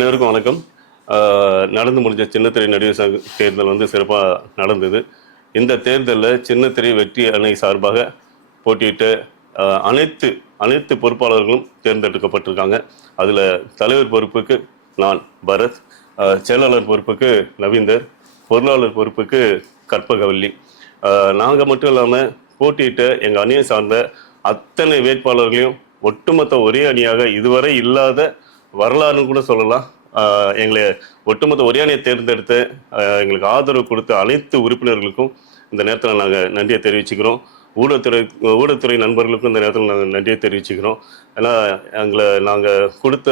அனைவருக்கும் வணக்கம். நடந்து முடிஞ்ச சின்னத்திரை நடிகர் சங்க தேர்தல் வந்து சிறப்பாக நடந்தது. இந்த தேர்தலில் சின்னத்திரை வெற்றி அணி சார்பாக போட்டியிட்ட அனைத்து பொறுப்பாளர்களும் தேர்ந்தெடுக்கப்பட்டிருக்காங்க. அதில் தலைவர் பொறுப்புக்கு நான் பரத், செயலாளர் பொறுப்புக்கு நவீந்தர், பொருளாளர் பொறுப்புக்கு கற்பகவல்லி. நாங்கள் மட்டும் இல்லாமல் போட்டியிட்ட எங்கள் அணியை சார்ந்த அத்தனை வேட்பாளர்களையும் ஒட்டுமொத்த ஒரே அணியாக இதுவரை இல்லாத வரலாறுன்னு கூட சொல்லலாம். எங்களை ஒட்டுமொத்த ஒரே அணியை தேர்ந்தெடுத்து எங்களுக்கு ஆதரவு கொடுத்த அனைத்து உறுப்பினர்களுக்கும் இந்த நேரத்தில் நாங்கள் நன்றியை தெரிவிச்சுக்கிறோம். ஊடகத்துறை நண்பர்களுக்கும் இந்த நேரத்தில் நாங்கள் நன்றியை தெரிவிச்சுக்கிறோம். ஏன்னா நாங்கள் கொடுத்த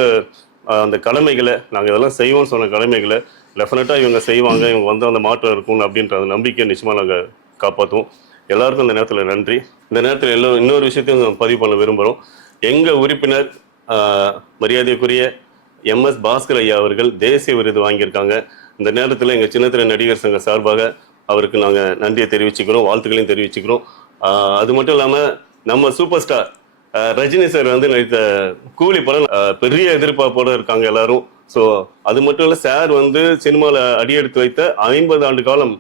அந்த கடமைகளை, நாங்கள் இதெல்லாம் செய்வோம்னு சொன்ன கடமைகளை டெஃபினட்டாக இவங்க செய்வாங்க, இவங்க வந்து அந்த மாற்றம் இருக்கும் அப்படின்ற அந்த நம்பிக்கையை நிச்சயமாக நாங்கள் காப்பாற்றுவோம். எல்லாருக்கும் இந்த நேரத்தில் நன்றி. இந்த நேரத்தில் இன்னொரு விஷயத்தையும் பதிவு பண்ண விரும்புகிறோம். எங்கள் உறுப்பினர் மரியாதைக்குரிய MS பாஸ்கர் ஐயா அவர்கள் தேசிய விருது வாங்கியிருக்காங்க. இந்த நேரத்தில் எங்கள் சின்னத்திரை நடிகர் சங்க சார்பாக அவருக்கு நாங்கள் நன்றியை தெரிவிச்சுக்கிறோம், வாழ்த்துக்களையும் தெரிவிச்சுக்கிறோம். அது மட்டும் இல்லாமல் நம்ம சூப்பர் ஸ்டார் ரஜினி சார் வந்து நடித்த கூலி படம் பெரிய எதிர்பார்ப்போடு இருக்காங்க எல்லாரும். ஸோ அது மட்டும் இல்லை, சார் வந்து சினிமாவில் அடியெடுத்து வைத்த 50 ஆண்டு காலம்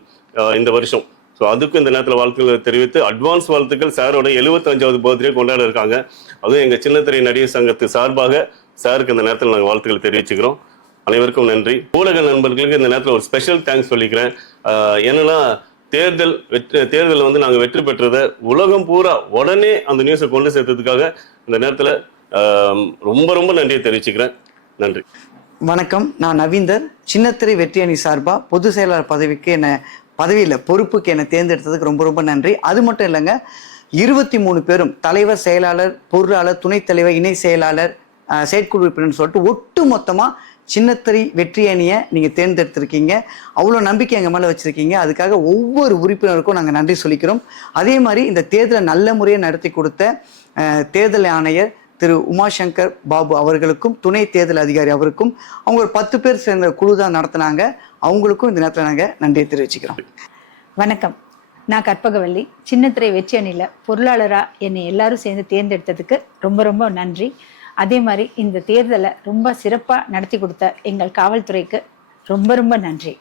இந்த வருஷம். ஸோ அதுக்கும் இந்த நேரத்தில் வாழ்த்துக்களை தெரிவித்து அட்வான்ஸ் வாழ்த்துக்கள். சாரோட 75வது பர்த்டே கொண்டாட இருக்காங்க. அதுவும் எங்கள் சின்னத்திரை நடிகர் சங்கத்து சார்பாக சாருக்கு இந்த நேரத்தில் நாங்கள் வாழ்த்துக்களை தெரிவிச்சுக்கிறோம். அனைவருக்கும் நன்றி. ஊடக நண்பர்களுக்கு இந்த நேரத்தில் ஒரு ஸ்பெஷல் தேங்க்ஸ் சொல்லிக்கிறேன். என்னன்னா தேர்தல் வந்து நாங்கள் வெற்றி பெற்றதை உலகம் பூரா உடனே அந்த நியூஸை கொண்டு சேர்த்ததுக்காக இந்த நேரத்தில் ரொம்ப ரொம்ப நன்றியை தெரிவிச்சுக்கிறேன். நன்றி. வணக்கம், நான் நவீந்தர். சின்னத்திரை வெற்றி அணி சார்பாக பொதுச் செயலாளர் பதவியில் பொறுப்புக்கு என்னை தேர்ந்தெடுத்ததுக்கு ரொம்ப ரொம்ப நன்றி. அது மட்டும் இல்லைங்க, 23 பேரும் தலைவர், செயலாளர், பொருளாளர், துணைத் தலைவர், இணை செயலாளர், செயற்குழு உறுப்பினர்னு சொல்லிட்டு ஒட்டு மொத்தமாக சின்னத்திரை வெற்றி அணியை நீங்கள் தேர்ந்தெடுத்திருக்கீங்க. அவ்வளோ நம்பிக்கை எங்கள் மேலே வச்சுருக்கீங்க. அதுக்காக ஒவ்வொரு உறுப்பினருக்கும் நாங்கள் நன்றி சொல்லிக்கிறோம். அதே மாதிரி இந்த தேர்தலை நல்ல முறையை நடத்தி கொடுத்த தேர்தல் ஆணையர் திரு உமாசங்கர் பாபு அவர்களுக்கும், துணை தேர்தல் அதிகாரி அவருக்கும், அவங்க ஒரு 10 பேர் சேர்ந்த குழு தான் நடத்தினாங்க. அவங்களுக்கும் இந்த நேரத்தில் நாங்கள் நன்றியை தெரிவிச்சுக்கிறோம். வணக்கம், நான் கற்பகவல்லி. சின்னத்திரை வெற்றி அணியில் பொருளாளராக என்னை எல்லாரும் சேர்ந்து தேர்ந்தெடுத்ததுக்கு ரொம்ப ரொம்ப நன்றி. அதே மாதிரி இந்த தேர்தலை ரொம்ப சிறப்பாக நடத்தி கொடுத்த எங்கள் காவல்துறைக்கு ரொம்ப ரொம்ப நன்றி.